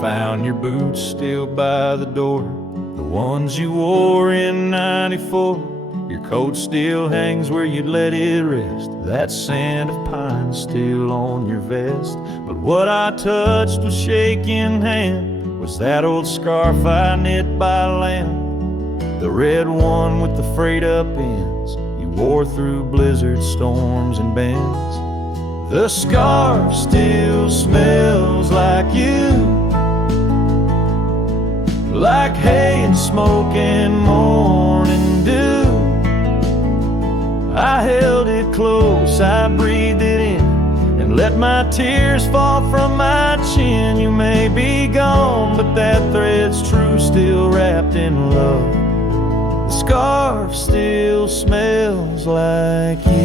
found your boots still by the door, the ones you wore in '94. Your coat still hangs where you'd let it rest, that scent of pine still on your vest. But what I touched with shaking hand was that old scarf I knit by land, the red one with the frayed up ends you wore through blizzard storms and bends. The scarf still smells like you, like hay and smoke and morning dew. I held it close, I breathed it in, and let my tears fall from my chin. You may be gone, but that thread's true, still wrapped in love. The scarf still smells like you.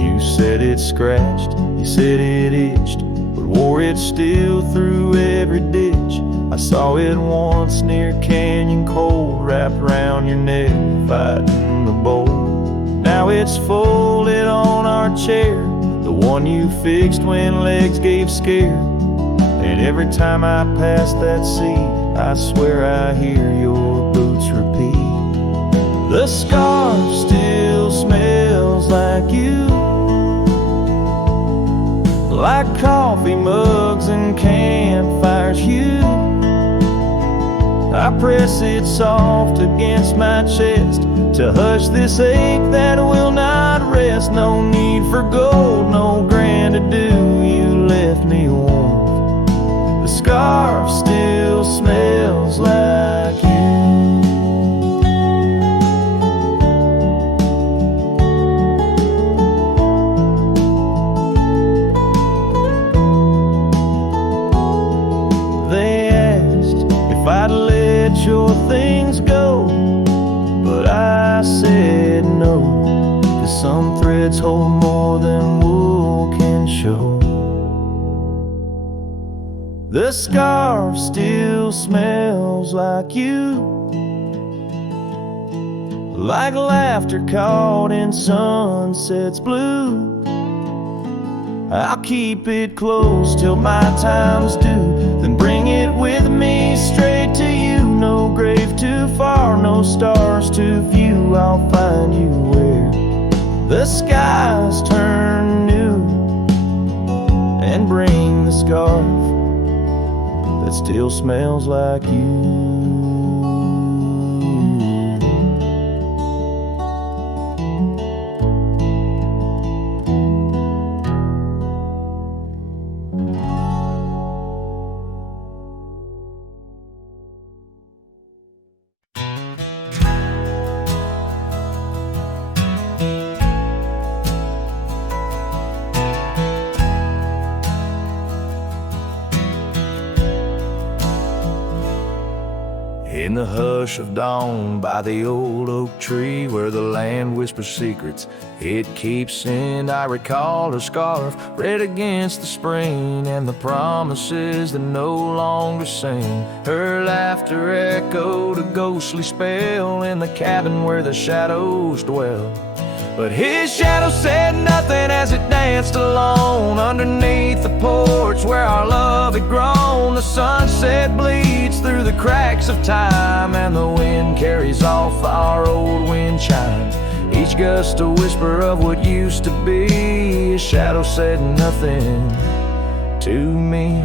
You said it scratched, you said it itched, but wore it still through every ditch. I saw it once near Canyon Cold, wrapped round your neck, fighting the bolt. Now it's folded on our chair, the one you fixed when legs gave scare. And every time I pass that seat, I swear I hear your boots repeat. The scarf still smells like you, like coffee mugs and campfires hue. I press it soft against my chest to hush this ache that will not rest. No need for gold, no grand ado, you left me warm. The scarf still smells like you. They asked if I'd let your things go, but I said no, 'cause some threads hold more than wool can show. The scarf still smells like you, like laughter caught in sunset's blue. I'll keep it close till my time's due, then bring it with me straight to you. No grave too far, no stars too few. I'll find you where the skies turn new, and bring the scarf that still smells like you. In the hush of dawn by the old oak tree where the land whispers secrets it keeps in, I recall her scarf red against the spring and the promises that no longer sing. Her laughter echoed a ghostly spell in the cabin where the shadows dwell. But his shadow said nothing as it danced alone underneath the porch where our love had grown. The sunset bleeds through the cracks of time, and the wind carries off our old wind chimes. Each gust a whisper of what used to be. His shadow said nothing to me.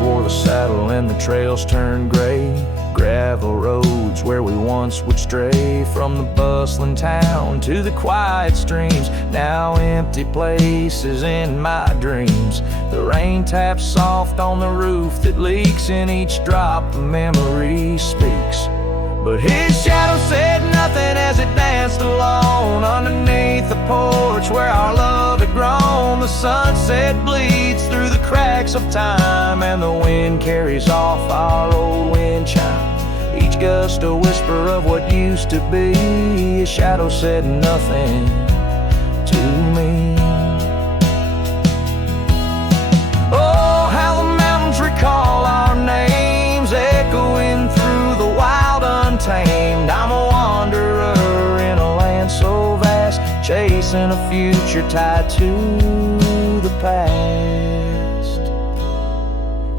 Wore the saddle and the trails turned gray, gravel roads where we once would stray, from the bustling town to the quiet streams, now empty places in my dreams. The rain taps soft on the roof that leaks, in each drop a memory speaks. But his shadow said nothing as it danced alone underneath the porch where our love had grown. The sunset bleeds through the cracks of time, and the wind carries off our old wind chimes. Each gust a whisper of what used to be. His shadow said nothing to me. Oh, how the mountains recall our names, echoing through the wild untamed. I'm a chasing a future tied to the past.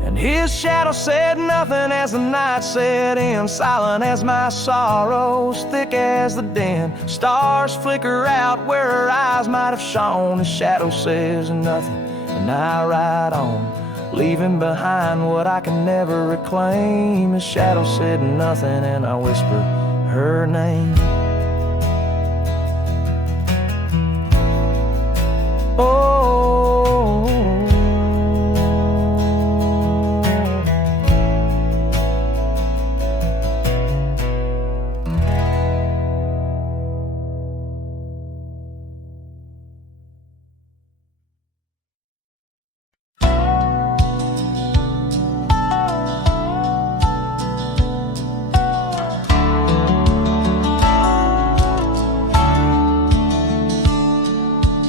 And his shadow said nothing as the night set in, silent as my sorrows, thick as the den. Stars flicker out where her eyes might have shone. His shadow says nothing, and I ride on, leaving behind what I can never reclaim. His shadow said nothing, and I whispered her name. Oh,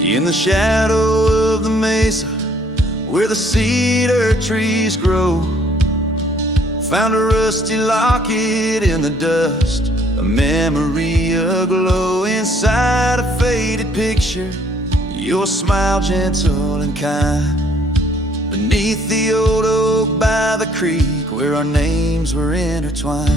in the shadow of the mesa where the cedar trees grow, found a rusty locket in the dust, a memory aglow. Inside a faded picture, your smile gentle and kind, beneath the old oak by the creek where our names were intertwined.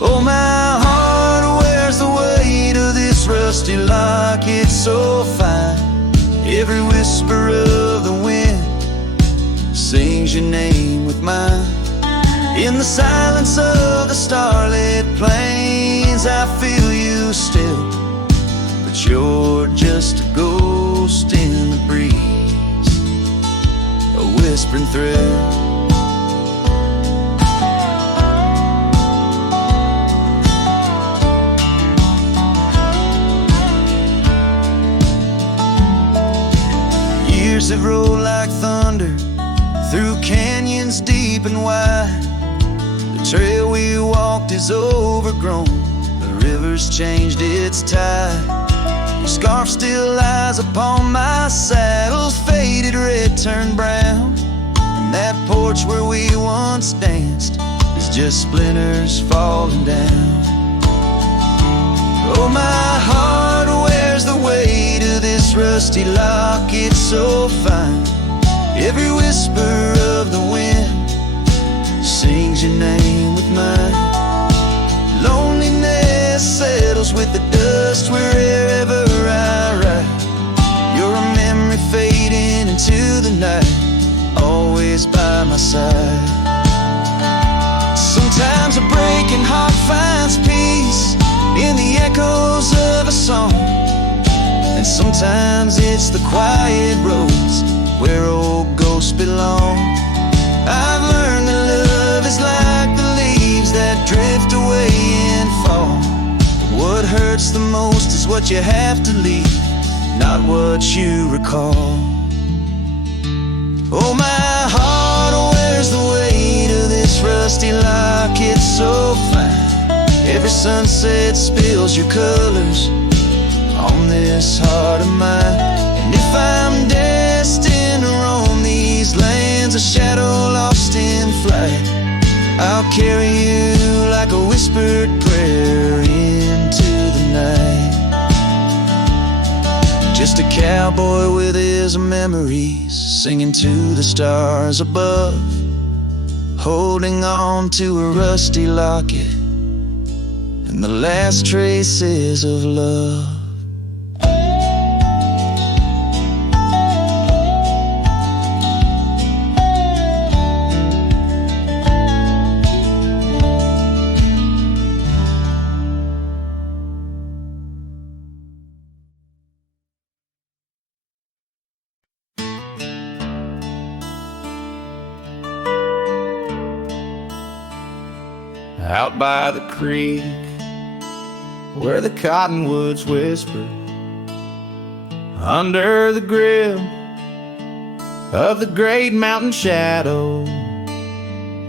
Oh, my heart wears the weight of this rusty locket so fine. Every whisper of the wind sings your name with mine. In the silence of the starlit plains, I feel you still, but you're just a ghost in the breeze, a whispering thrill. Years have rolled like thunder through canyons deep and wide. The trail we walked is overgrown, the river's changed its tide. Your scarf still lies upon my saddle's faded red turned brown, and that porch where we once danced is just splinters falling down. Oh, my heart wears the weight of this rusty locket so fine. Every whisper of the wind sings your name with mine. Loneliness settles with the dust wherever I ride. You're a memory fading into the night, always by my side. Sometimes a breaking heart finds peace in the echoes of a song, and sometimes it's the quiet roads where old ghosts belong. I've learned that love is like the leaves that drift away in fall. What hurts the most is what you have to leave, not what you recall. Oh, my heart wears the weight of this rusty locket so fine. Every sunset spills your colors on this heart of mine. And if I'm destined to roam these lands, a shadow lost in flight, I'll carry you like a whispered prayer into the night. Just a cowboy with his memories, singing to the stars above, holding on to a rusty locket and the last traces of love. Out by the creek where the cottonwoods whisper, under the grip of the great mountain shadow,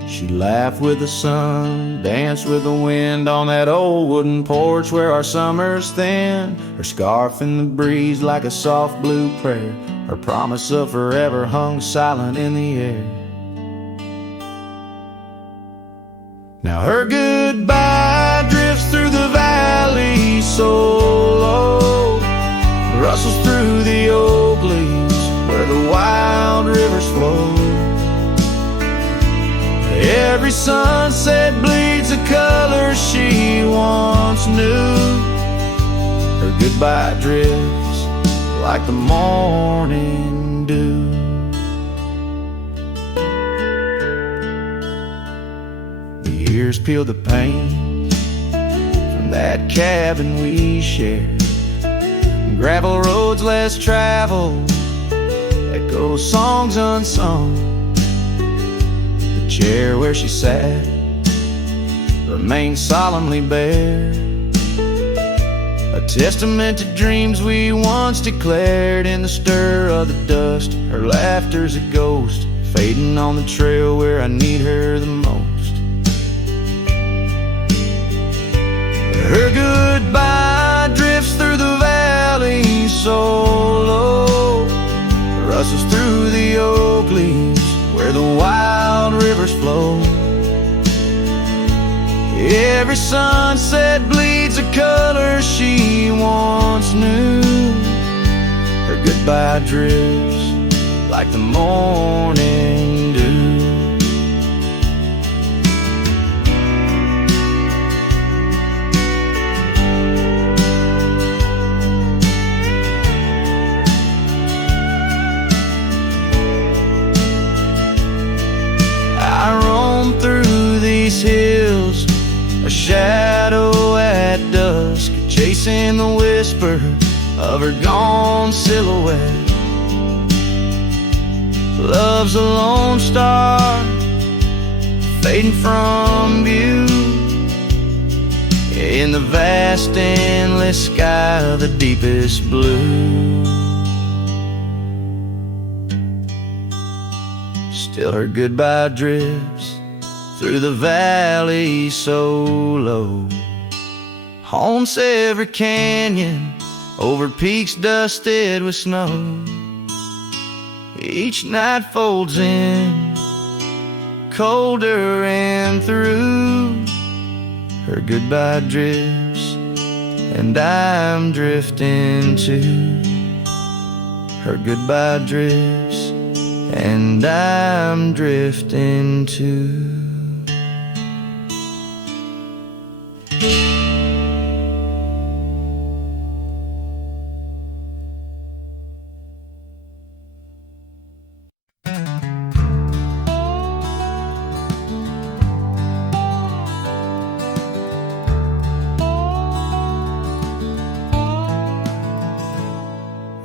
she laughed with the sun, danced with the wind on that old wooden porch where our summers thin. Her scarf in the breeze like a soft blue prayer, her promise of forever hung silent in the air. Now her goodbye drifts through the valley so low, Every sunset bleeds a color she once knew. Her goodbye drifts like the morning dew. The years peel the paint from that cabin we shared. Gravel roads less traveled, echo songs unsung. The chair where she sat remains solemnly bare, a testament to dreams we once declared. In the stir of the dust, her laughter's a ghost, fading on the trail where I need her the most. Her goodbye drifts through the valley so low, rustles through the oak leaves where the wild rivers flow. Every sunset bleeds a color she once knew. Her goodbye drifts like the morning dew. I roam through these hills, a shadow at dusk, chasing the whisper of her gone silhouette. Love's a lone star, fading from view, in the vast endless sky of the deepest blue. Still her goodbye drifts through the valley so low, haunts every canyon, over peaks dusted with snow. Each night folds in, colder and through. Her goodbye drifts, and I'm drifting too. Her goodbye drifts, and I'm drifting too.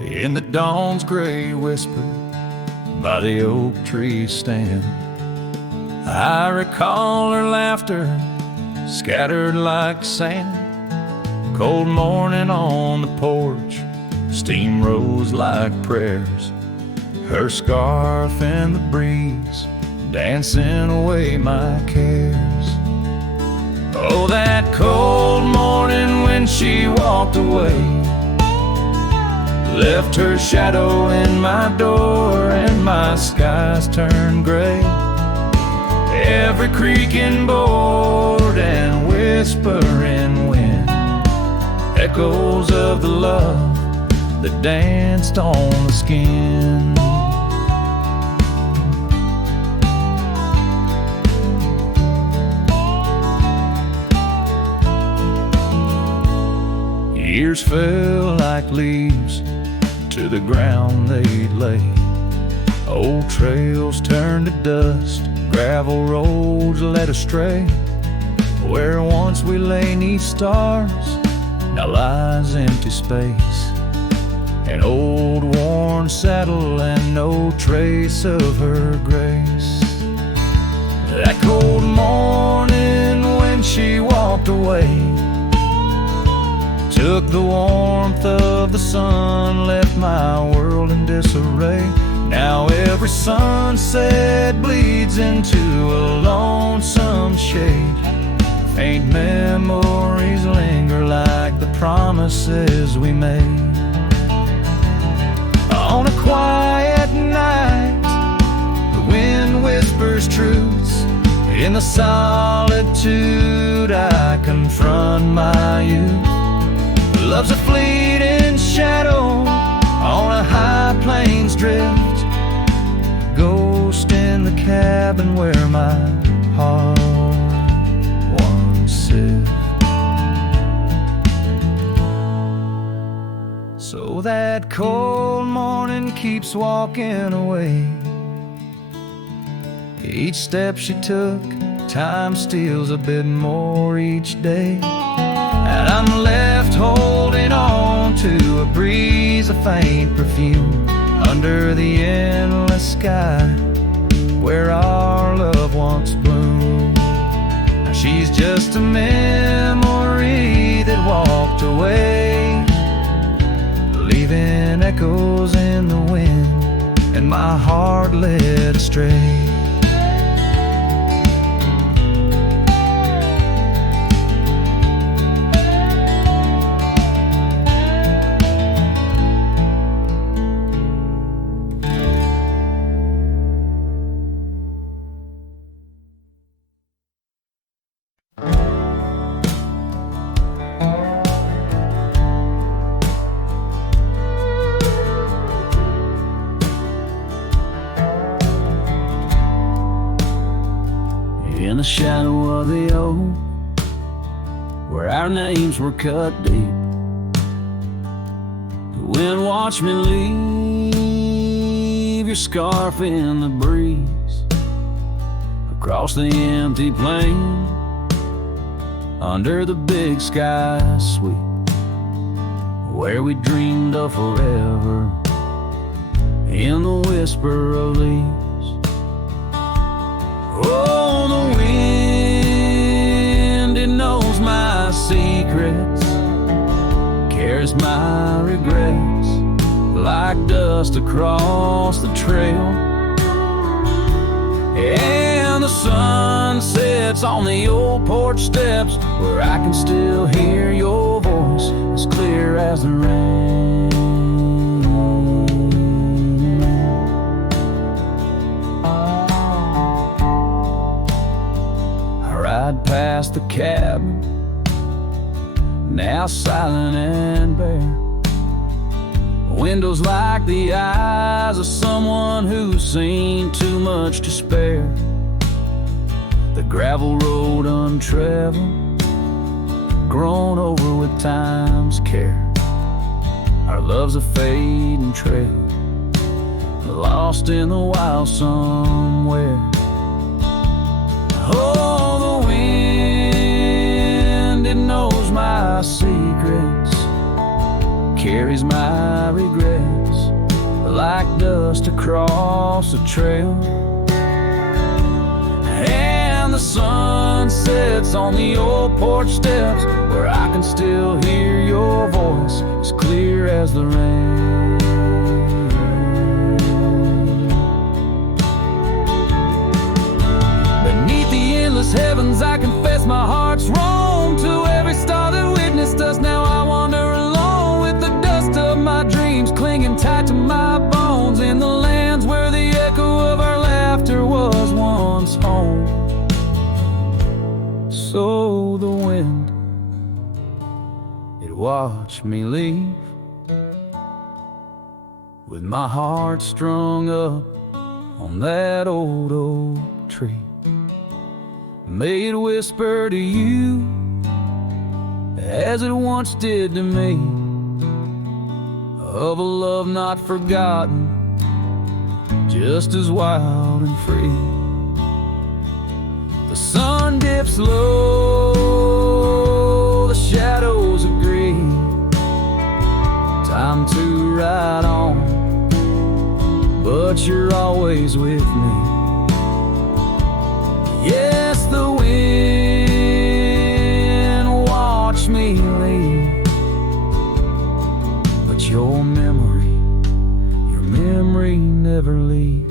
In the dawn's gray whisper by the oak tree stand, I recall her laughter scattered like sand. Cold morning on the porch, steam rose like prayers, her scarf in the breeze dancing away my cares. Oh, that cold morning when she walked away, left her shadow in my door and my skies turned gray. Every creaking board and whispering wind, echoes of the love that danced on the skin. Years fell like leaves to the ground they'd lay. Old trails turned to dust, gravel roads led astray. Where once we lay 'neath stars, now lies empty space. An old worn saddle and no trace of her grace. That cold morning when she walked away, took the warmth of the sun, left my world in disarray. Now every sunset bleeds into a lonesome shade. Faint memories linger like the promises we made. On a quiet night, the wind whispers truths. In the solitude I confront my youth. Love's a fleeting shadow on a high plains drift, ghost in the cabin where my heart one sip. So that cold morning keeps walking away. Each step she took, time steals a bit more each day. And I'm left holding on to a breeze, a faint perfume, under the endless sky where our love once bloomed. Now she's just a memory that walked away, leaving echoes in the wind and my heart led astray. In the shadow of the oak, where our names were cut deep, the wind watched me leave your scarf in the breeze, across the empty plain, under the big sky sweep, where we dreamed of forever, in the whisper of leaves. Oh, the wind, it knows my secrets, carries my regrets like dust across the trail. And the sun sets on the old porch steps, where I can still hear your voice as clear as the rain. Ride past the cabin, now silent and bare. Windows like the eyes of someone who's seen too much to spare. The gravel road untraveled, grown over with time's care. Our love's a fading trail, lost in the wild somewhere. Oh, the wind, it knows my secrets, carries my regrets like dust across a trail. And the sun sets on the old porch steps, where I can still hear your voice as clear as the rain. Heavens, I confess my heart's wrong to every star that witnessed us. Now I wander alone with the dust of my dreams clinging tight to my bones, in the lands where the echo of our laughter was once home. So the wind, it watched me leave, with my heart strung up on that old oak tree. May it whisper to you, as it once did to me, of a love not forgotten, just as wild and free. The sun dips low, the shadows agree, time to ride on, but you're always with me. Yes, the wind watched me leave, but your memory never leaves.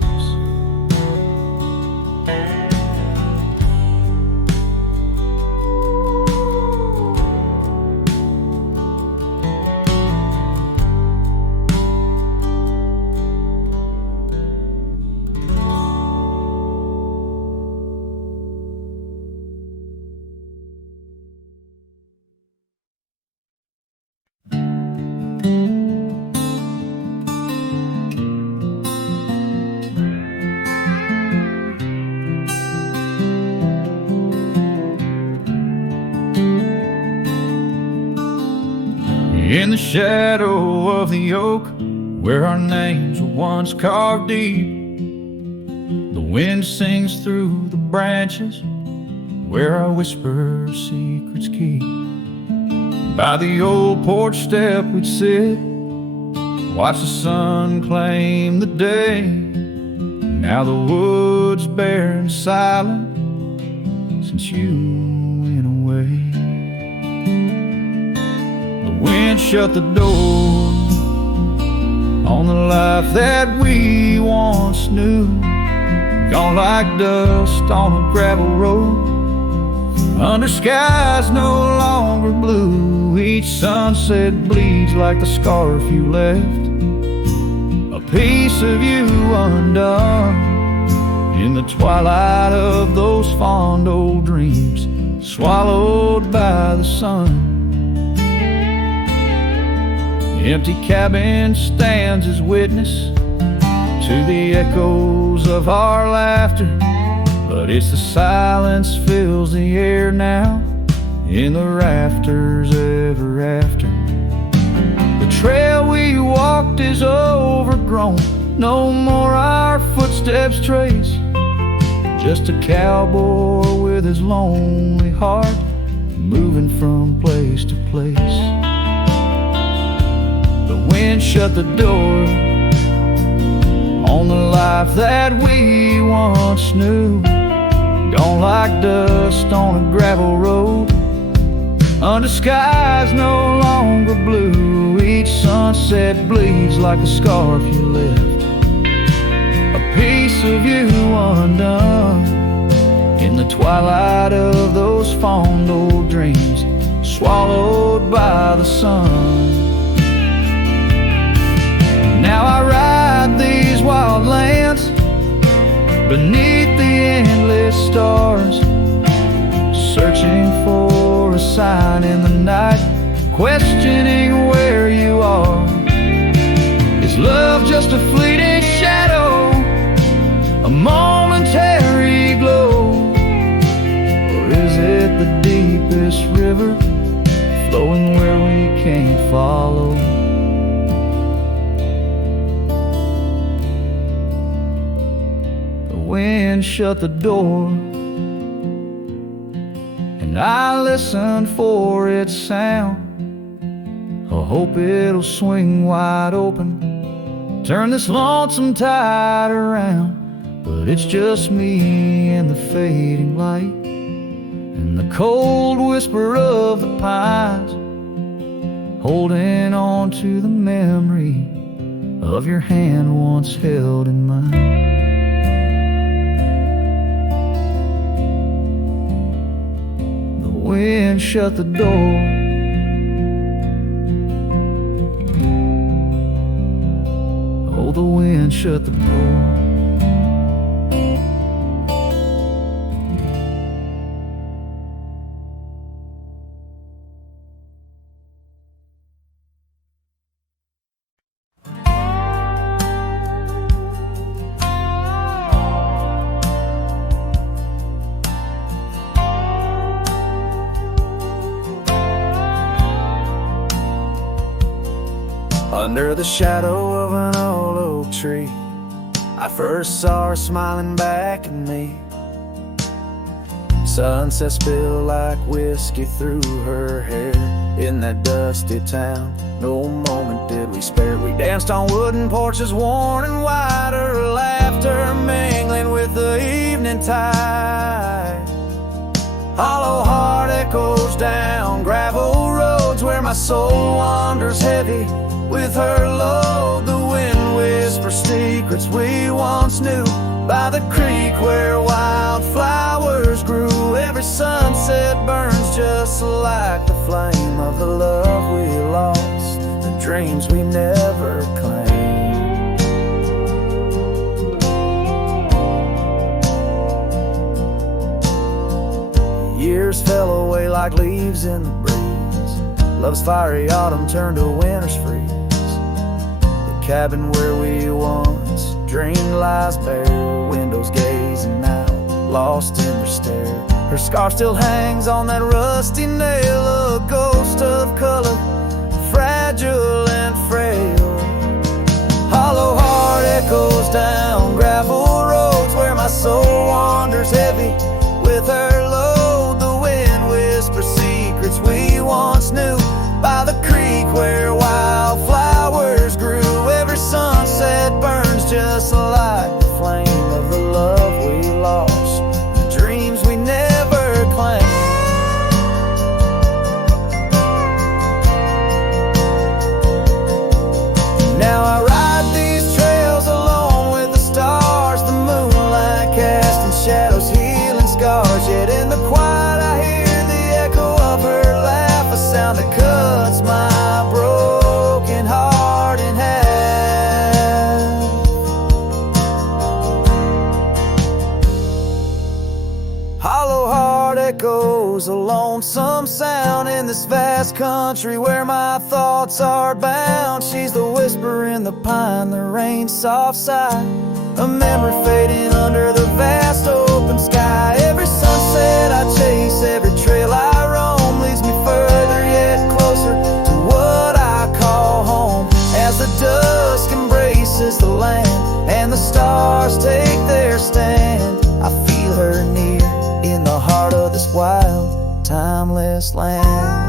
In the shadow of the oak, where our names were once carved deep, the wind sings through the branches, where our whisper secrets keep. By the old porch step we'd sit, watch the sun claim the day. Now the wood's bare and silent since you went away. The wind shut the door on the life that we once knew, gone like dust on a gravel road, under skies no longer blue. Each sunset bleeds like the scarf you left, a piece of you undone. In the twilight of those fond old dreams, swallowed by the sun. The empty cabin stands as witness to the echoes of our laughter, but it's the silence fills the air now, in the rafters ever after. The trail we walked is overgrown, no more our footsteps trace, just a cowboy with his lonely heart, moving from place to place. The wind shut the door on the life that we once knew, gone like dust on a gravel road, under skies no longer blue. Each sunset bleeds like a scarf you left, a piece of you undone. In the twilight of those fond old dreams, swallowed by the sun. Now I ride these wild lands beneath the endless stars, searching for a sign in the night, questioning where you are. Is love just a fleeting shadow, a momentary glow, or is it the deepest river flowing where we can't follow? The wind shut the door, and I listened for its sound. I hope it'll swing wide open, turn this lonesome tide around. But it's just me and the fading light, and the cold whisper of the pines, holding on to the memory of your hand once held in mine. The wind shut the door, oh, the wind shut the door. Under the shadow of an old oak tree, I first saw her smiling back at me. Sunset spilled like whiskey through her hair. In that dusty town, no moment did we spare. We danced on wooden porches, worn and wide, her laughter mingling with the evening tide. Hollow heart echoes down gravel roads, where my soul wanders heavy with her load. The wind whispers secrets we once knew, by the creek where wildflowers grew. Every sunset burns just like the flame of the love we lost, the dreams we never claimed. Years fell away like leaves in the breeze. Love's fiery autumn turned to winter's freeze. Cabin where we once dreamed lies bare, windows gazing out, lost in their stare. Her scarf still hangs on that rusty nail, a ghost of color, fragile this country where my thoughts are bound. She's the whisper in the pine, the rain's soft sigh, a memory fading under the vast open sky. Every sunset I chase, every trail I roam leads me further yet closer to what I call home. As the dusk embraces the land and the stars take their stand, I feel her near in the heart of this wild, timeless land.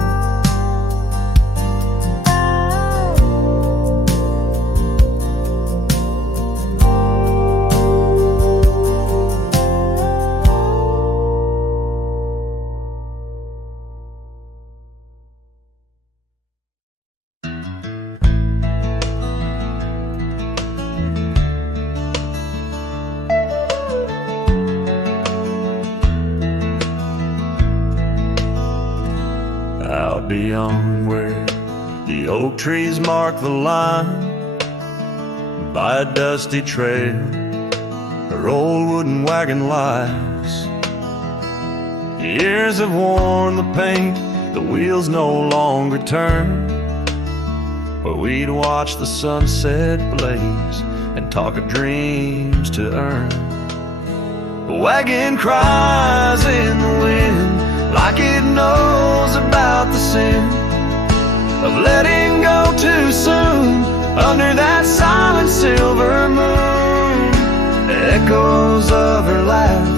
Out beyond where the oak trees mark the line, by a dusty trail her old wooden wagon lies. Years have worn the paint, the wheels no longer turn, where we'd watch the sunset blaze and talk of dreams to earn. The wagon cries in the wind like it knows about the sin of letting go too soon under that silent silver moon. Echoes of her laugh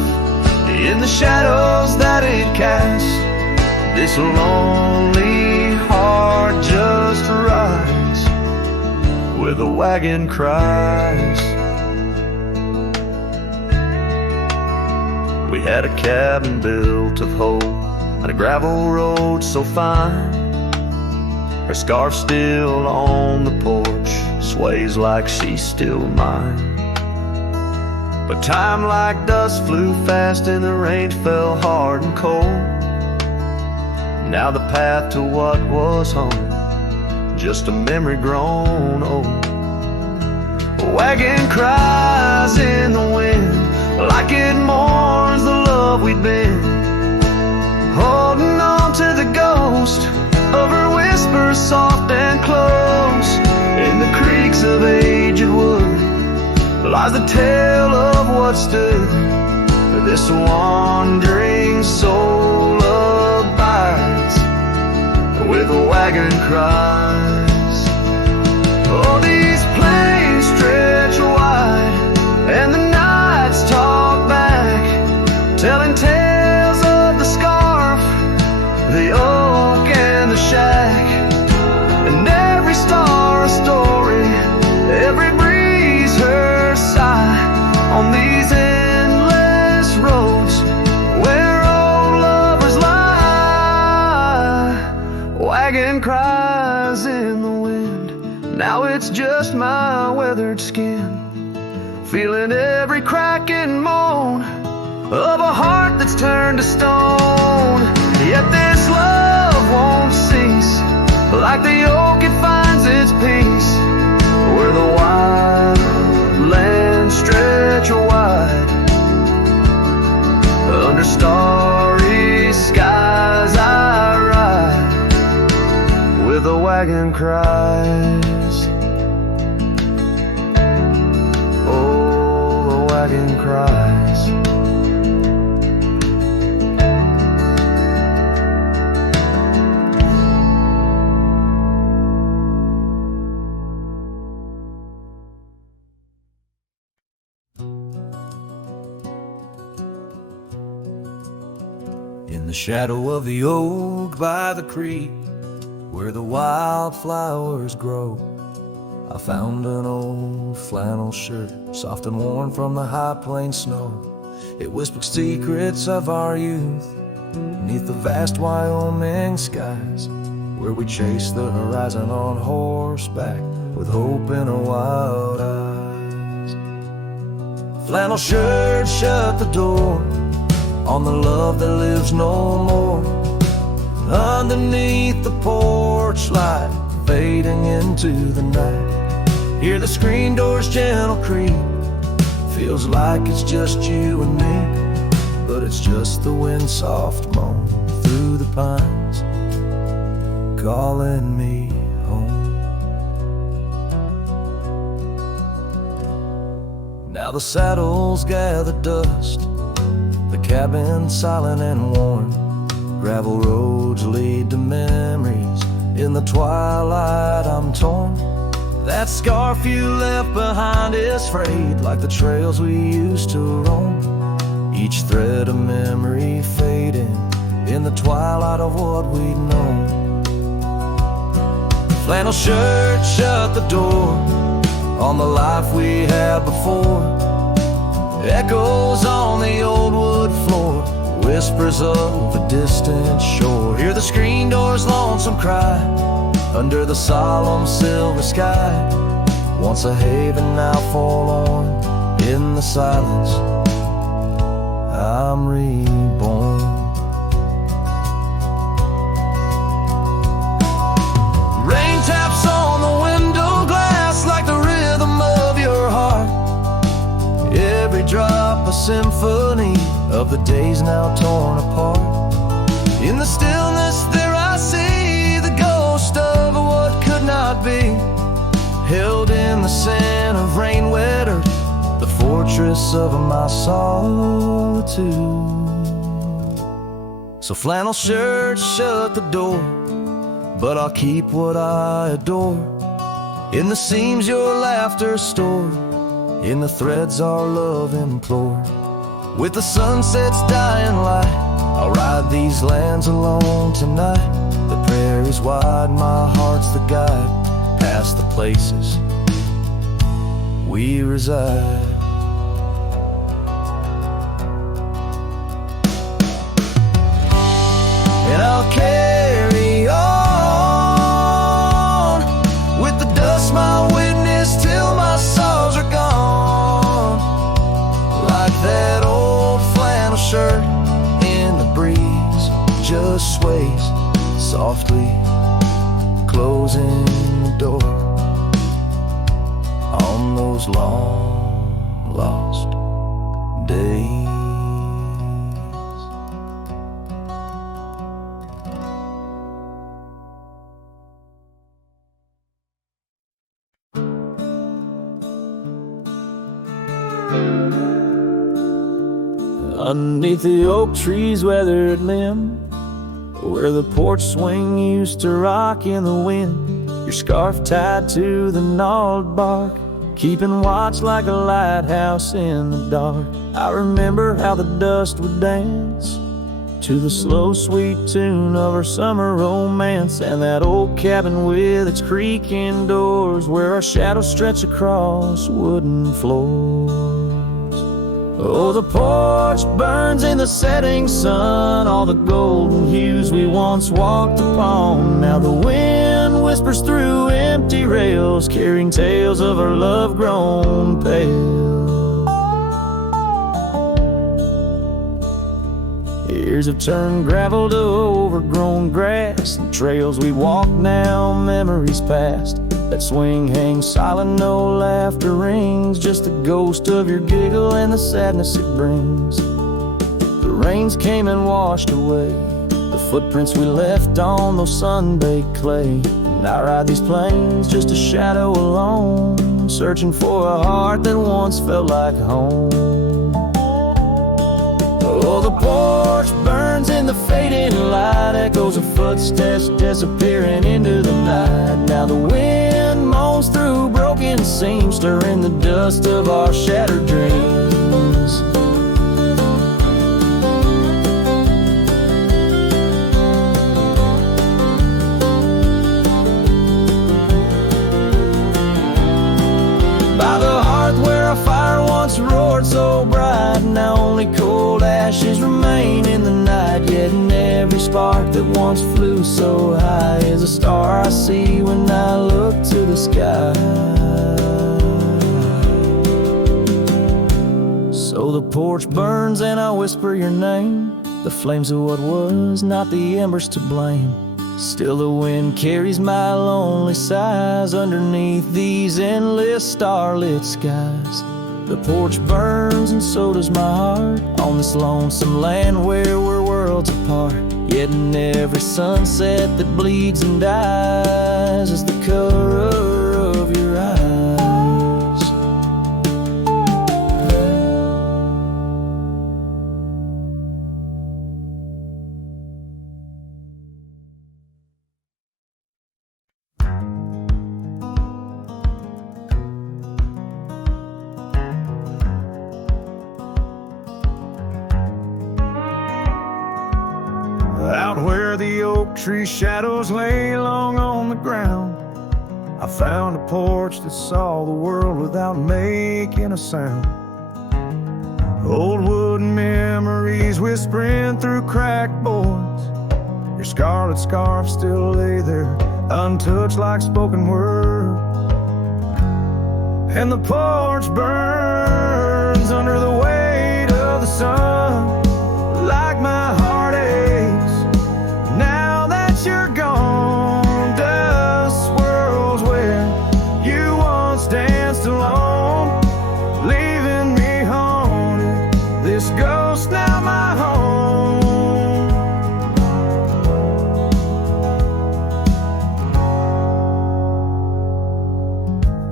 in the shadows that it casts. This lonely heart just rides where the wagon cries. We had a cabin built of hope on a gravel road so fine. Her scarf still on the porch sways like she's still mine. But time like dust flew fast and the rain fell hard and cold. Now the path to what was home, just a memory grown old. The wagon cries in the wind like it mourns the love we'd been, holding on to the ghost of her whisper soft and close. In the creaks of aged wood lies the tale of what stood. This wandering soul abides where the wagon cries. Oh, these plains stretch wide and the nights talk back, telling tales of the scarf, the oak and the shack, and every star a story, every breeze her sigh on these endless roads where old lovers lie. Wagon cries in the wind, now it's just my weathered skin, feeling every crack and moan of a heart that's turned to stone. Yet this love won't cease, like the oak it finds its peace where the wild lands stretch wide. Under starry skies I ride with the wagon cries. Oh, the wagon cries. In the shadow of the oak by the creek, where the wildflowers grow, I found an old flannel shirt, soft and worn from the high plains snow. It whispered secrets of our youth, beneath the vast Wyoming skies, where we chased the horizon on horseback, with hope in our wild eyes. Flannel shirt shut the door on the love that lives no more. Underneath the porch light, fading into the night, hear the screen door's gentle creak. Feels like it's just you and me, but it's just the wind soft moan through the pines. calling me home. Now the saddles gather dust, the cabin silent and warm. Gravel roads lead to memories. In the twilight I'm torn. That scarf you left behind is frayed, like the trails we used to roam. Each thread of memory fading in the twilight of what we'd known. Flannel shirt shut the door on the life we had before. Echoes on the old wood floor, whispers of a distant shore. Hear the screen door's lonesome cry under the solemn silver sky. Once a haven, now forlorn. In the silence, I'm reborn. Rain taps on the window glass like the rhythm of your heart. Every drop a symphony of the days now torn apart. In the stillness there I see the ghost of what could not be, held in the scent of rain-wet earth, the fortress of my solitude. So flannel shirts shut the door, but I'll keep what I adore. In the seams your laughter stored, in the threads our love implored. With the sunset's dying light, I'll ride these lands alone tonight. The prairie's wide, my heart's the guide, past the places we reside. And I'll carry on with the dust my witness till my sorrows are gone. Like that old flannel shirt in the breeze, just sways softly, closing the door on those long lost days. Underneath the oak tree's weathered limb, where the porch swing used to rock in the wind, your scarf tied to the gnarled bark, keeping watch like a lighthouse in the dark. I remember how the dust would dance to the slow sweet tune of our summer romance, and that old cabin with its creaking doors, where our shadows stretch across wooden floors. Oh, the porch burns in the setting sun, all the golden hues we once walked upon. Now the wind whispers through empty rails, carrying tales of our love grown pale. Years have turned gravel to overgrown grass, and trails we walk now, memories past. That swing hangs silent, no laughter rings, just the ghost of your giggle and the sadness it brings. The rains came and washed away the footprints we left on those sun-baked clay. And I ride these plains just a shadow alone, searching for a heart that once felt like home. Oh, the porch burns in the fading light, echoes of footsteps disappearing into the night. Now the wind moans through broken seams, stirring the dust of our shattered dreams. By the hearth where a fire once roared so bright, now only cold ashes remain in the night. Yet in every spark that once flew so high is a star I see when I look to the sky. So the porch burns and I whisper your name, the flames of what was, not the embers to blame. Still the wind carries my lonely sighs underneath these endless starlit skies. The porch burns and so does my heart on this lonesome land where we're worlds apart. Yet in every sunset that bleeds and dies is the color of your eyes. Out where the oak tree shadows lay long on the ground, I found a porch that saw the world without making a sound. Old wooden memories whispering through cracked boards. Your scarlet scarf still lay there, untouched like spoken word. And the porch burns under the weight of the sun, like my heart aches now that you're gone. Dust swirls where you once danced alone, leaving me haunted. This ghost now my home.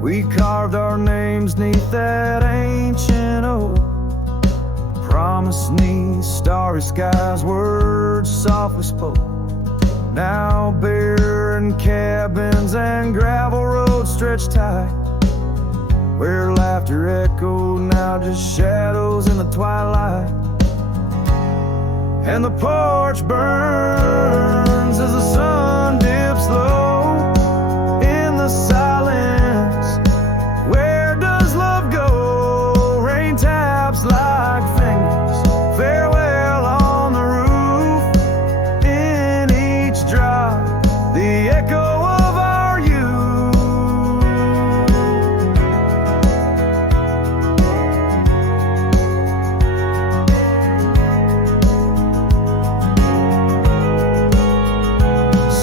We carved our names neath that ancient oak, promised 'neath starry skies, words softly spoke. Now barren cabins and gravel roads stretch tight, where laughter echoed, now just shadows in the twilight. And the porch burns as the sun dips low in the silence. Where does love go? Rain taps like fingers, farewell on the roof. In each drop, the echo of our youth.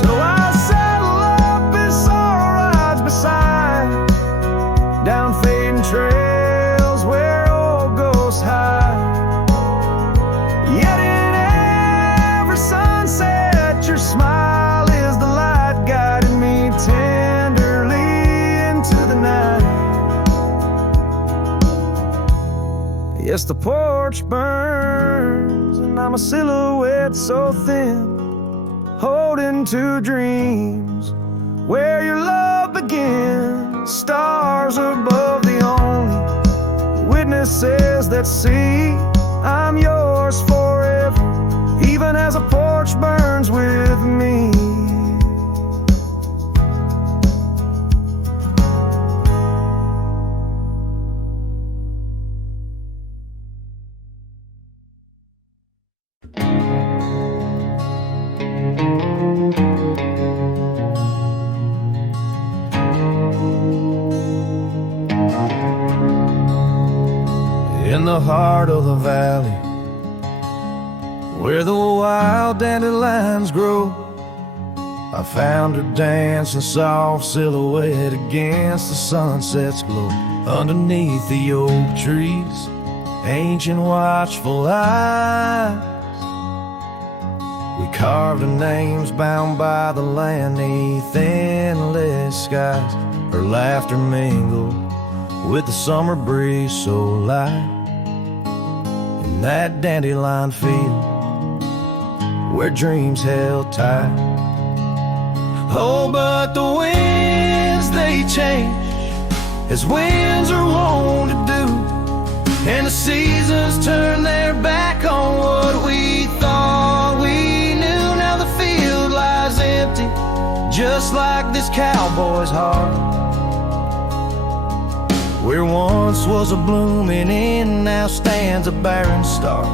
So I saddle up as sorrow rides beside, down fading trails where old ghosts hide. Yet in every sunset, your smile is the light, guiding me tenderly into the night. Yes, the porch burns, and I'm a silhouette so thin, holding to dreams where your love begins. Stars above, the only witnesses that see I'm yours forever, even as a porch burns with me. In the heart of the valley, where the wild dandelions grow, I found her dancing, soft silhouette against the sunset's glow. Underneath the oak trees, ancient watchful eyes, we carved her names bound by the land neath endless skies. Her laughter mingled with the summer breeze so light, in that dandelion field where dreams held tight. Oh, but the winds, they change, as winds are wont to do, and the seasons turn their back on what we thought we knew. Now the field lies empty, just like this cowboy's heart, where once was a blooming inn, now stands a barren star.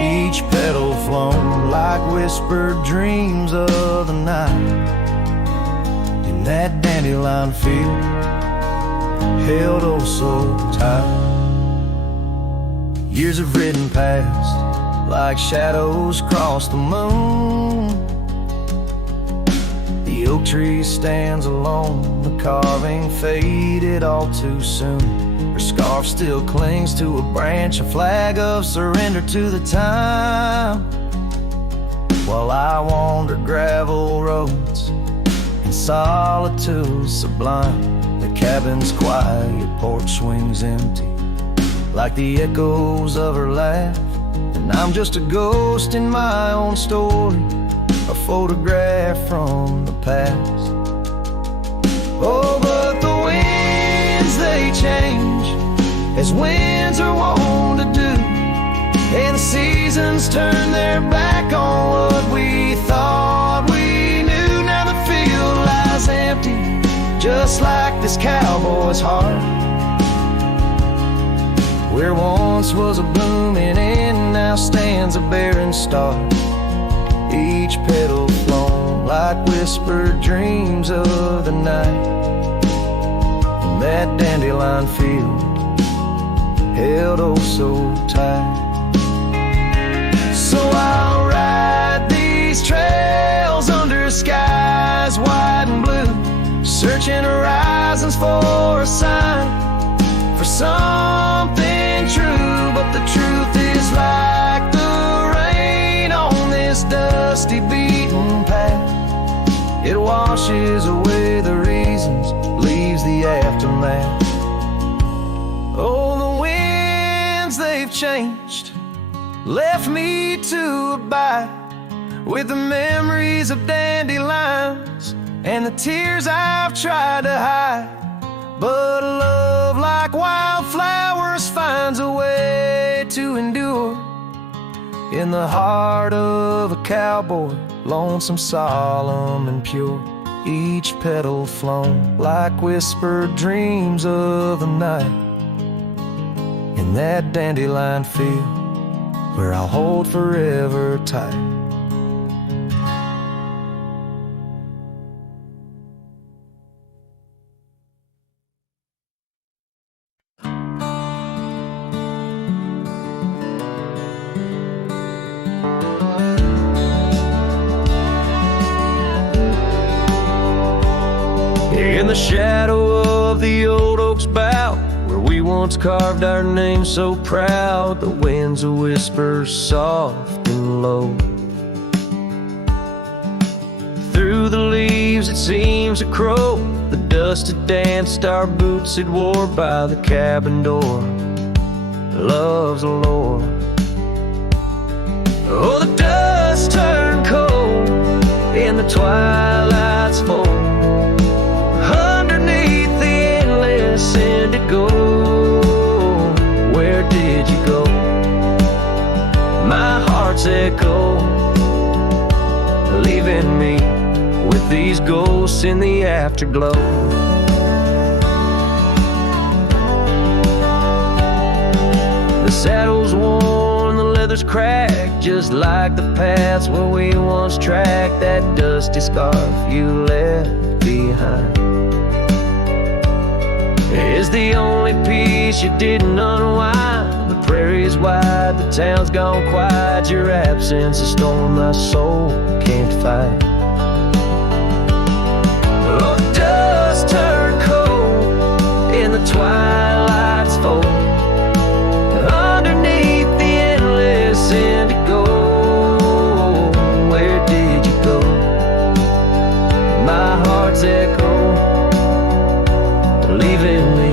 Each petal flown like whispered dreams of the night, in that dandelion field held oh so tight. Years have ridden past like shadows across the moon. The oak tree stands alone, the carving faded all too soon. Her scarf still clings to a branch, a flag of surrender to the time while I wander gravel roads in solitude sublime. The cabin's quiet, porch swings empty, like the echoes of her laugh. And I'm just a ghost in my own story, a photograph from the past. Oh, but the winds, they change, as winds are wont to do, and the seasons turn their back on what we thought we knew. Now the field lies empty, just like this cowboy's heart, where once was a blooming end, now stands a barren star. Each petal flown like whispered dreams of the night. And that dandelion field held oh so tight. So I'll ride these trails under skies wide and blue, searching horizons for a sign, for something true. But the truth is like the rain on this dusty beaten path, it washes away the reasons, leaves the aftermath. Oh, the winds, they've changed, left me to abide with the memories of dandelions and the tears I've tried to hide. But a love like wildflowers finds a way to endure in the heart of a cowboy, lonesome, solemn, and pure. Each petal flown like whispered dreams of the night, in that dandelion field where I'll hold forever tight. In the shadow of the old oak's bough, where we once carved our name so proud, the winds a whisper soft and low. Through the leaves it seems a crow, the dust had danced our boots had wore by the cabin door. Love's a lore. Oh, the dust turned cold in the twilight's fold, underneath the endless indigo. Where did you go? My heart's echo, leaving me with these ghosts in the afterglow. The saddle's worn, the leather's cracked, just like the paths where we once tracked. That dusty scarf you left behind is the only piece you didn't unwind. The prairie's wide, the town's gone quiet, your absence a storm my soul can't fight. Oh, the dust turned cold in the twilight's fold, underneath the endless indigo. Where did you go? My heart's echo, leaving me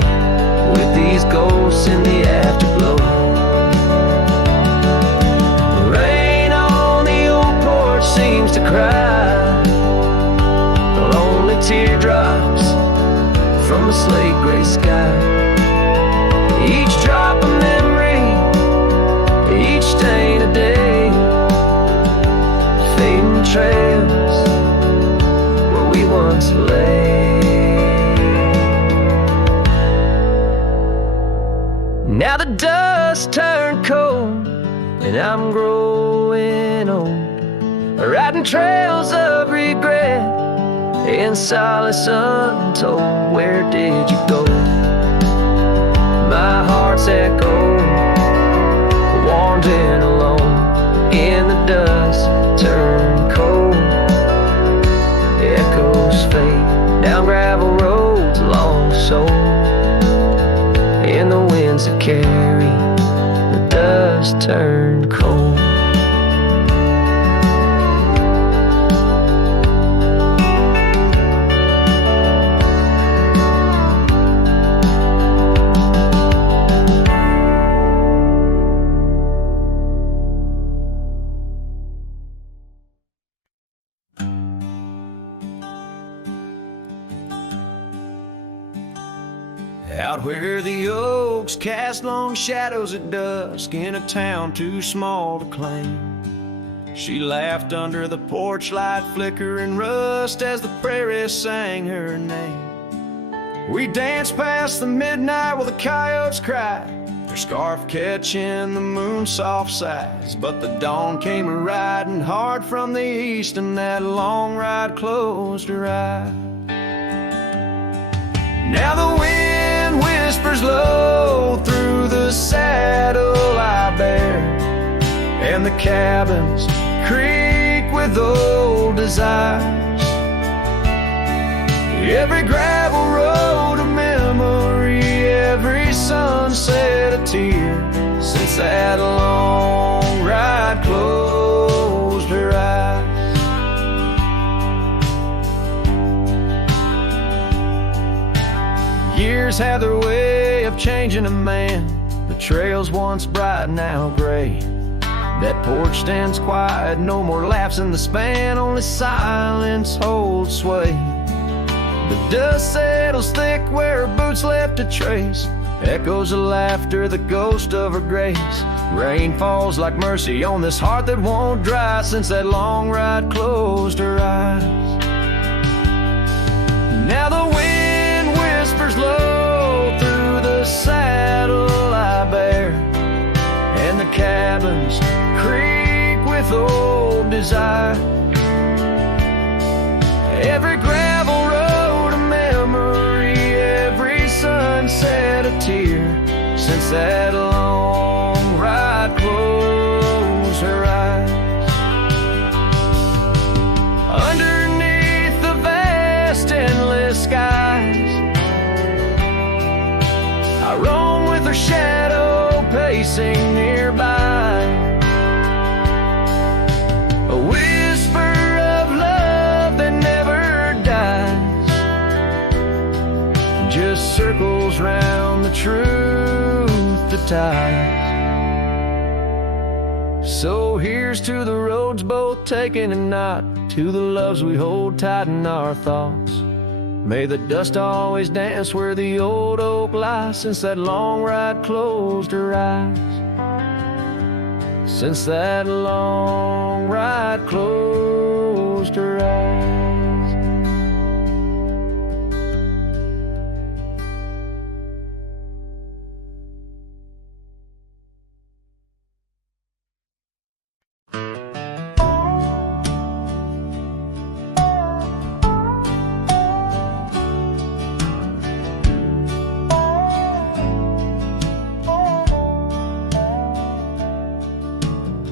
with these ghosts in the afterglow. Rain on the old porch seems to cry, lonely teardrops from a slate gray sky. Each drop a memory, each stain a day, fading trails where we once lay. Now the dust turned cold and I'm growing old, riding trails of regret in solace untold. Where did you go? My heart's echo, wandering alone in the dust turned cold. Echoes fade down gravel roads long so, in the winds that carry the dust turned cold. Out where the oaks cast long shadows at dusk in a town too small to claim, she laughed under the porch light flickering rust as the prairie sang her name. We danced past the midnight while the coyotes cried, their scarf catching the moon's soft sides. But the dawn came a-riding hard from the east, and that long ride closed her eyes. Now the wind whispers low through the saddle I bear, and the cabins creak with old desires. Every gravel road a memory, every sunset a tear, since that long ride closed her eyes. Years have their way of changing a man. The trails once bright, now gray. That porch stands quiet, no more laughs in the span, only silence holds sway. The dust settles thick where her boots left a trace, echoes of laughter, the ghost of her grace. Rain falls like mercy on this heart that won't dry, since that long ride closed her eyes. Now the wind whispers low through the saddle I bear, and the cabins creak with old desire. Every gravel road a memory, every sunset a tear, since that long ride closed her eyes. Underneath the vast endless skies, I roam with her shadow pacing nearby. A whisper of love that never dies, just circles round the truth that ties. So here's to the roads both taken and not, to the loves we hold tight in our thoughts. May the dust always dance where the old oak lies, since that long ride closed her eyes. Since that long ride closed her eyes.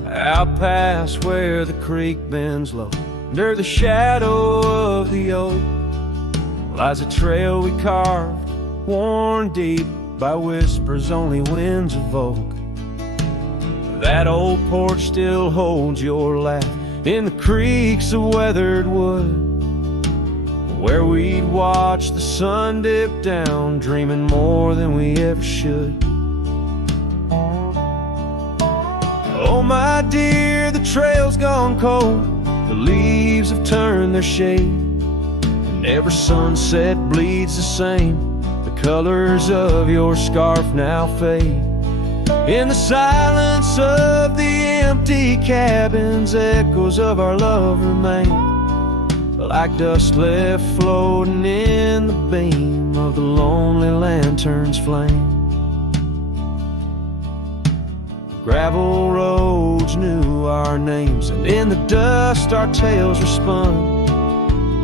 Out past where the creek bends low, under the shadow of the oak, lies a trail we carved, worn deep by whispers only winds evoke. That old porch still holds your laugh in the creaks of weathered wood, where we'd watch the sun dip down, dreaming more than we ever should. Oh my dear, the trail's gone cold, the leaves have turned their shade, and every sunset bleeds the same. The colors of your scarf now fade. In the silence of the empty cabins, echoes of our love remain, like dust left floating in the beam of the lonely lantern's flame. Gravel roads knew our names, and in the dust our tales were spun.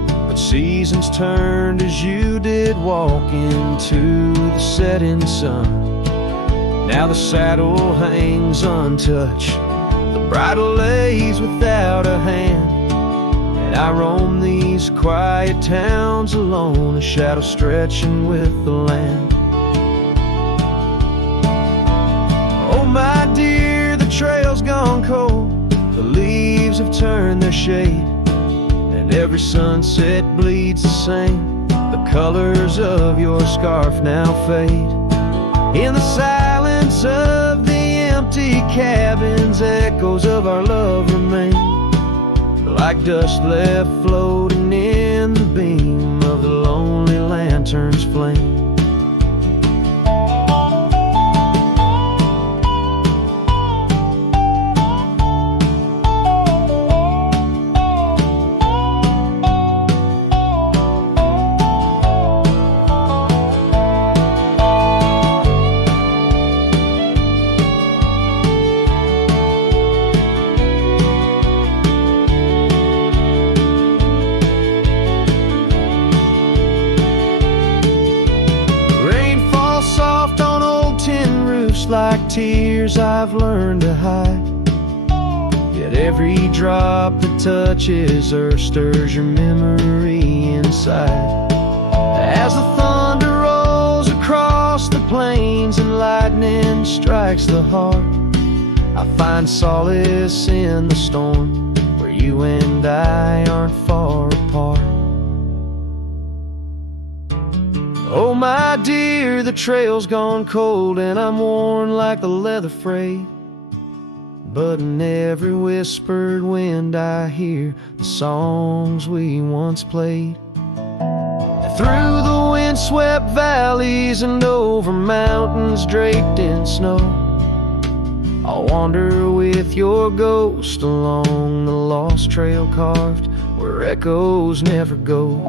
But seasons turned as you did walk into the setting sun. Now the saddle hangs untouched, the bridle lays without a hand, and I roam these quiet towns alone, a shadow stretching with the land. Oh my dear, the trail's gone cold, the leaves have turned their shade, and every sunset bleeds the same. The colors of your scarf now fade. In the silence of the empty cabins, echoes of our love remain, like dust left floating in the beam of the lonely lantern's flame. like tears I've learned to hide. Yet every drop that touches earth stirs your memory inside. As the thunder rolls across the plains and lightning strikes the heart, I find solace in the storm, where you and I aren't far apart. Oh my dear, the trail's gone cold and I'm worn like the leather freight, but in every whispered wind I hear the songs we once played. Through the windswept valleys and over mountains draped in snow, I'll wander with your ghost along the lost trail carved where echoes never go.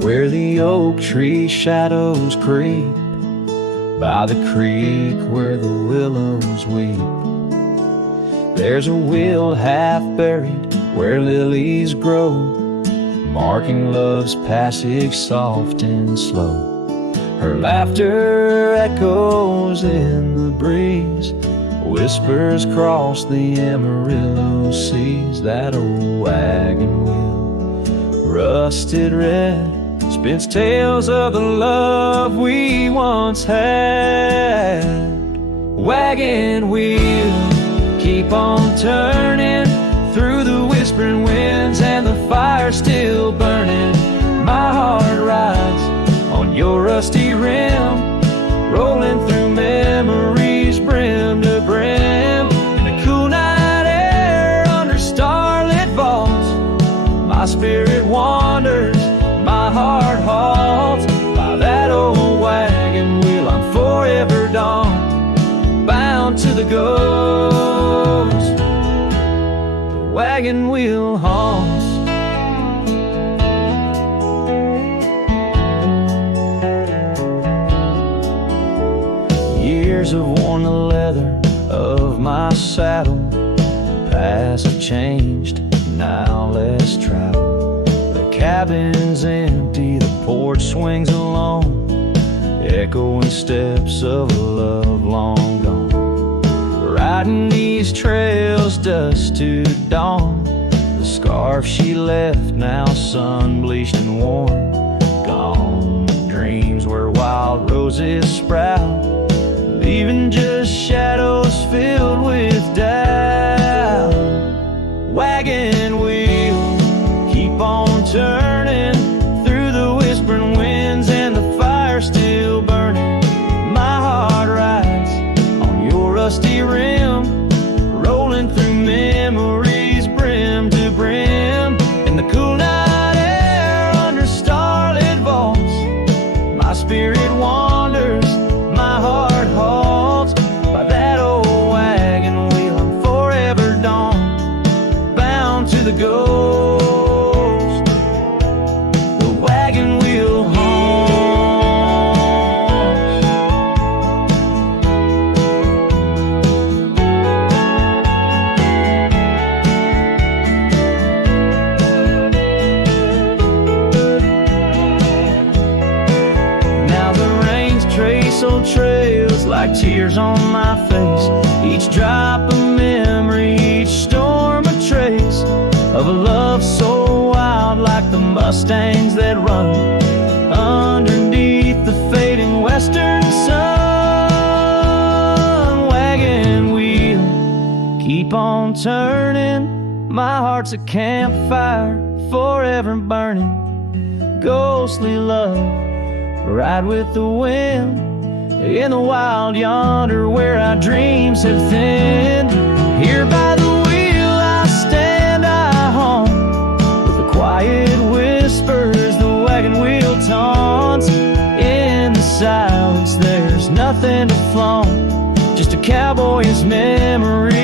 Where the oak tree shadows creep, by the creek where the willows weep, there's a wheel half buried where lilies grow, marking love's passage soft and slow. Her laughter echoes in the breeze, whispers cross the Amarillo seas. That old wagon wheel, rusted red, spins tales of the love we once had. Wagon wheel, keep on turning through the whispering winds and the fire still burning. My heart rides on your rusty rim, rolling through memories brim to brim. In the cool night air under starlit vaults, my spirit wanders, my heart halts. By that old wagon wheel I'm forever dawn, bound to the ghost. The wagon wheel haunts. Years have worn the leather of my saddle, paths have changed, now let's travel. Cabin's empty, the porch swings alone, echoing steps of a love long gone. Riding these trails dusk to dawn, the scarf she left now sun-bleached and worn. Gone dreams where wild roses sprout, leaving just shadows filled with doubt. Wagon wheel, keep on turning through the whispering winds and the fire still burning. My heart rides on your rusty rim, rolling through memories brim to brim. In the cool night air under starlit vaults, my spirit wanders, my heart halts. By that old wagon wheel I'm forever dawn, bound to the ghost. Trails like tears on my face, each drop a memory, each storm a trace of a love so wild, like the mustangs that run underneath the fading western sun. Wagon wheel, keep on turning, my heart's a campfire forever burning. Ghostly love, ride with the wind in the wild yonder where our dreams have thinned. Here by the wheel I stand, I haunt, with the quiet whispers the wagon wheel taunts. In the silence there's nothing to flaunt, just a cowboy's memories,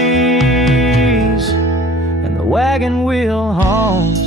and the wagon wheel haunts.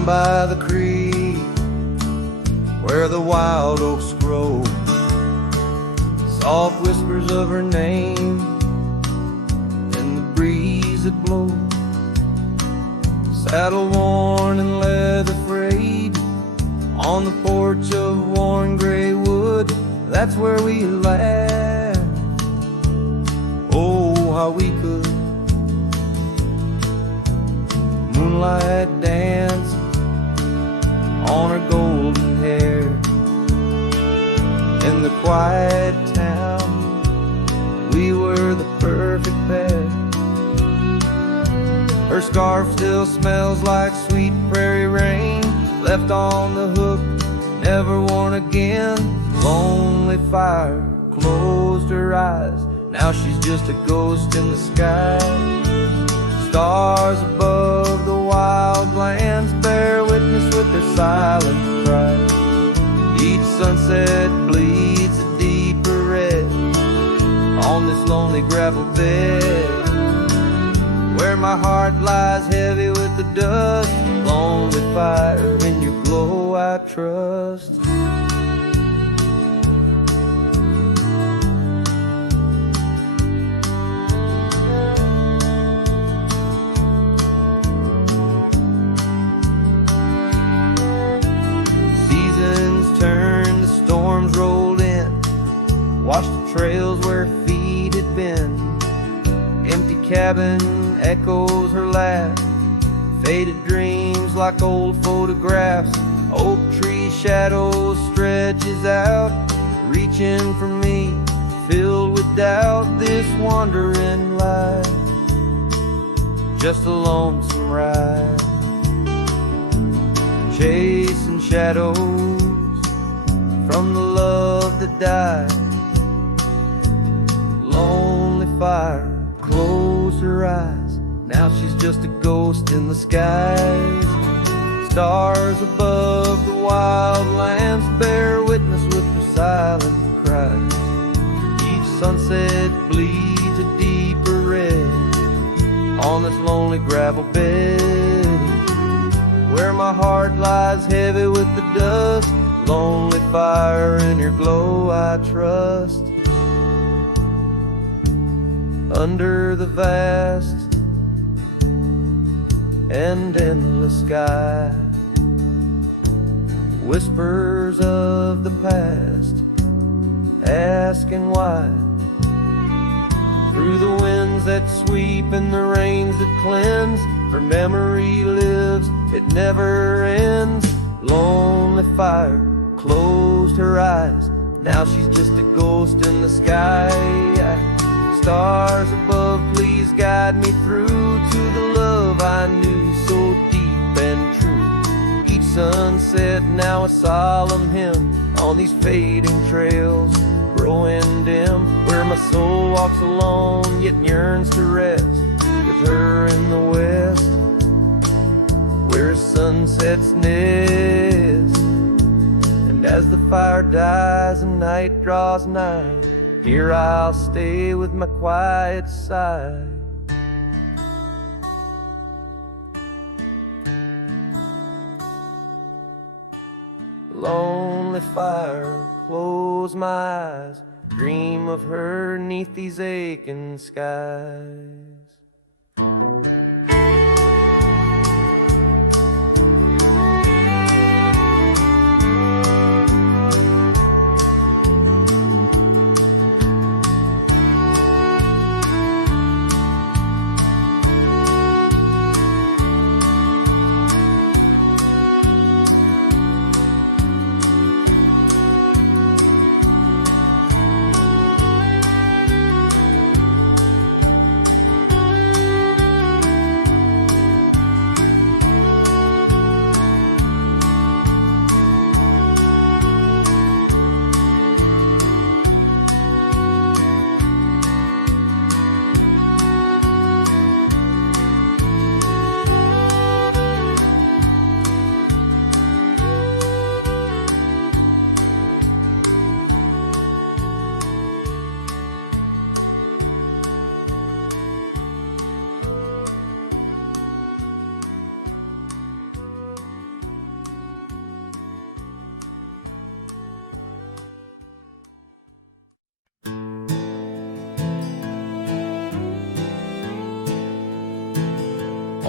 down by the creek where the wild oaks grow. Soft whispers of her name in the breeze that blows. Saddle worn and leather frayed on the porch of worn gray wood. That's where we laughed. Oh, how we could. Moonlight dance on her golden hair. In the quiet town, we were the perfect pair. Her scarf still smells like sweet prairie rain, left on the hook, never worn again. Lonely fire closed her eyes, now she's just a ghost in the sky. Stars above the wild lands bear witness with their silent cry. Each sunset bleeds a deeper red on this lonely gravel bed, where my heart lies heavy with the dust. Lonely fire, in your glow I trust. Seasons turned, the storms rolled in, washed the trails where feet had been. Empty cabin echoes her laugh, faded dreams like old photographs. Oak tree shadow stretches out, reaching for me, filled with doubt. This wandering life, just a lonesome ride, chasing shadows from the love that died. Lonely fire closed her eyes, now she's just a ghost in the skies. Stars above the wild lands bear witness with their silent cries. Each sunset bleeds a deeper red on this lonely gravel bed, where my heart lies heavy with the dust. Lonely fire, in your glow I trust. Under the vast and endless sky, whispers of the past, asking why. Through the winds that sweep and the rains that cleanse, her memory lives, it never ends. Lonely fire closed her eyes, now she's just a ghost in the sky. Stars above, please guide me through to the love I knew so deep and true. Each sunset now a solemn hymn on these fading trails growing dim, where my soul walks alone yet yearns to rest with her in the west, where sunsets nest. And as the fire dies and night draws nigh, here I'll stay with my quiet sigh. Lonely fire, close my eyes, dream of her 'neath these aching skies.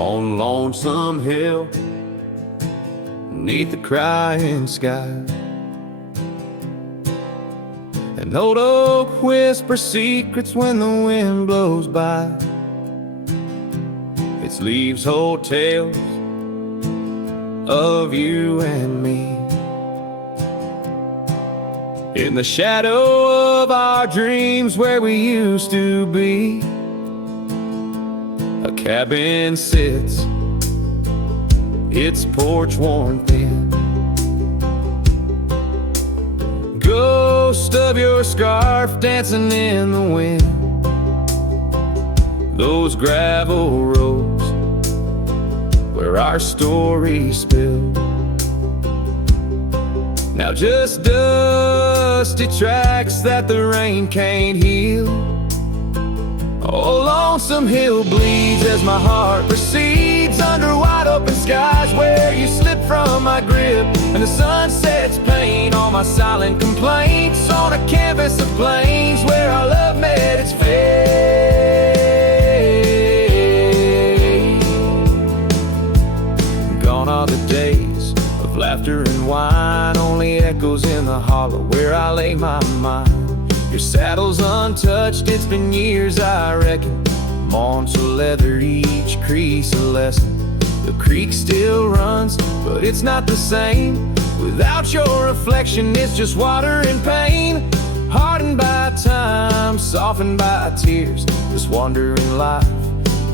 on Lonesome Hill, 'neath the crying sky. An old oak whispers secrets when the wind blows by. Its leaves hold tales of you and me. In the shadow of our dreams where we used to be, a cabin sits, its porch worn thin. Ghost of your scarf dancing in the wind. Those gravel roads where our stories spilled, now just dusty tracks that the rain can't heal. Oh, Lonesome Hill bleeds as my heart recedes under wide open skies where you slip from my grip, and the sun sets paint on my silent complaints on a canvas of plains where our love met its fate. Gone are the days of laughter and wine, only echoes in the hollow where I lay my mind. Your saddle's untouched, it's been years I reckon. Mourn's a leather, each crease a lesson. The creek still runs, but it's not the same. Without your reflection, it's just water and pain. Hardened by time, softened by tears. This wandering life,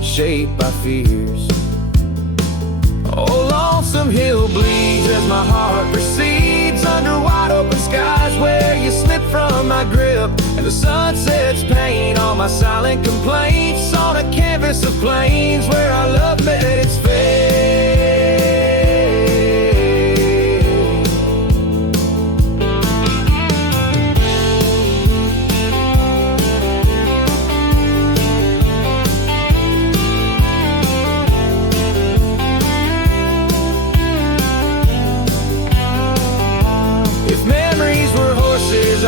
shaped by fears. Oh, Lonesome Hill bleeds as my heart recedes under wide open skies where you slip from my grip, and the sun sets paint on my silent complaints on a canvas of plains where our love met its fate.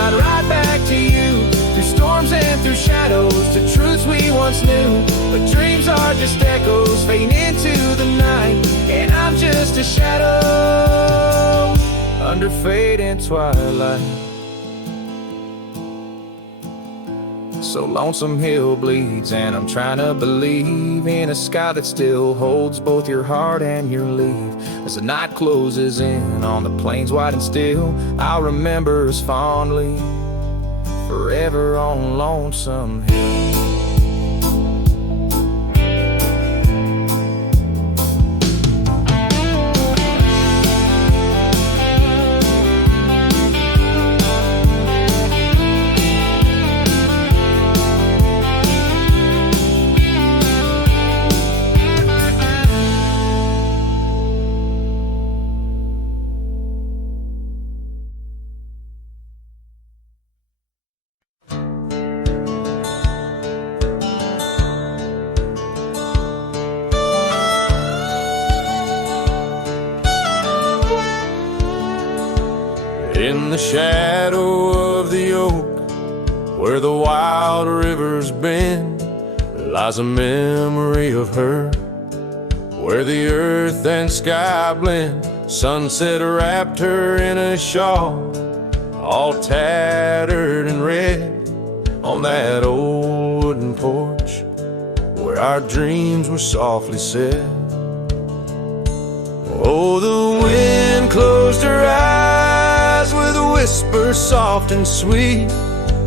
I'd ride back to you, through storms and through shadows, to truths we once knew. But dreams are just echoes fading into the night, and I'm just a shadow under fading twilight. So Lonesome Hill bleeds, and I'm trying to believe in a sky that still holds both your heart and your leave. As the night closes in on the plains wide and still, I'll remember us fondly, forever on Lonesome Hill. In the shadow of the oak, where the wild rivers bend, lies a memory of her, where the earth and sky blend. Sunset wrapped her in a shawl, all tattered and red, on that old wooden porch, where our dreams were softly set. Oh, the wind closed her eyes with a whisper soft and sweet,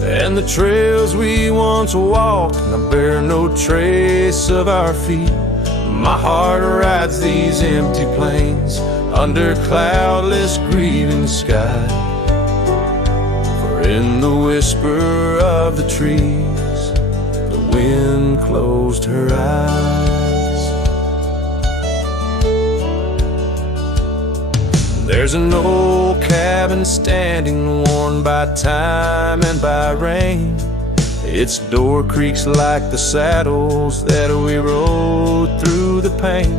and the trails we once walked now bear no trace of our feet. My heart rides these empty plains under cloudless grieving sky, for in the whisper of the trees the wind closed her eyes. There's an old cabin standing, worn by time and by rain. Its door creaks like the saddles that we rode through the pain.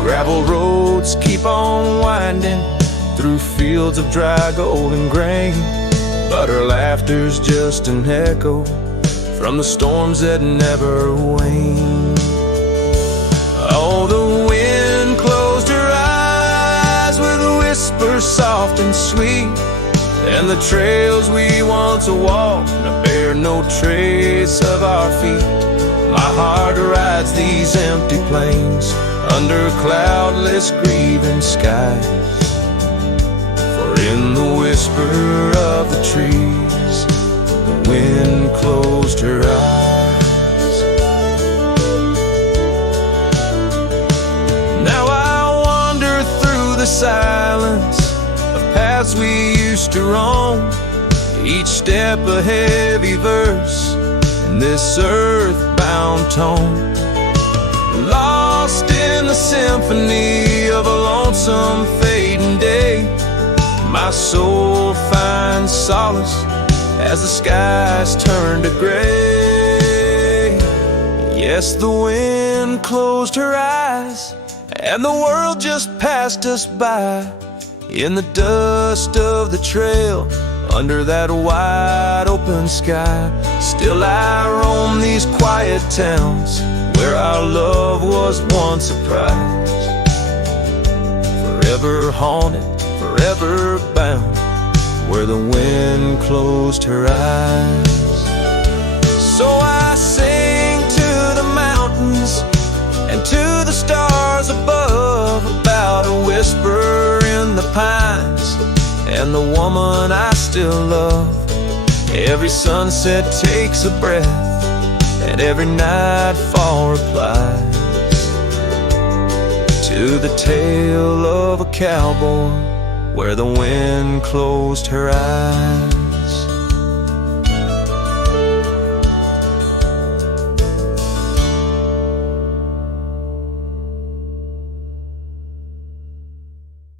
Gravel roads keep on winding through fields of dry golden grain, but her laughter's just an echo from the storms that never wane. Oh, Oh, the wind closed her eyes with a whisper soft and sweet, and the trails we once walked now bear no trace of our feet. My heart rides these empty plains under cloudless, grieving skies, for in the whisper of the trees, the wind closed her eyes. Now I wander through the silence of paths we used to roam, each step a heavy verse in this earthbound tone, lost in the symphony of a lonesome fading day. My soul finds solace as the skies turn to gray. Yes, the wind closed her eyes, and the world just passed us by in the dust of the trail, under that wide open sky. Still I roam these quiet towns where our love was once a prize, forever haunted, forever bound, where the wind closed her eyes. So I sing to the mountains and to the stars above about a whisper in the pines and the woman I still love. Every sunset takes a breath, and every nightfall replies to the tale of a cowboy where the wind closed her eyes.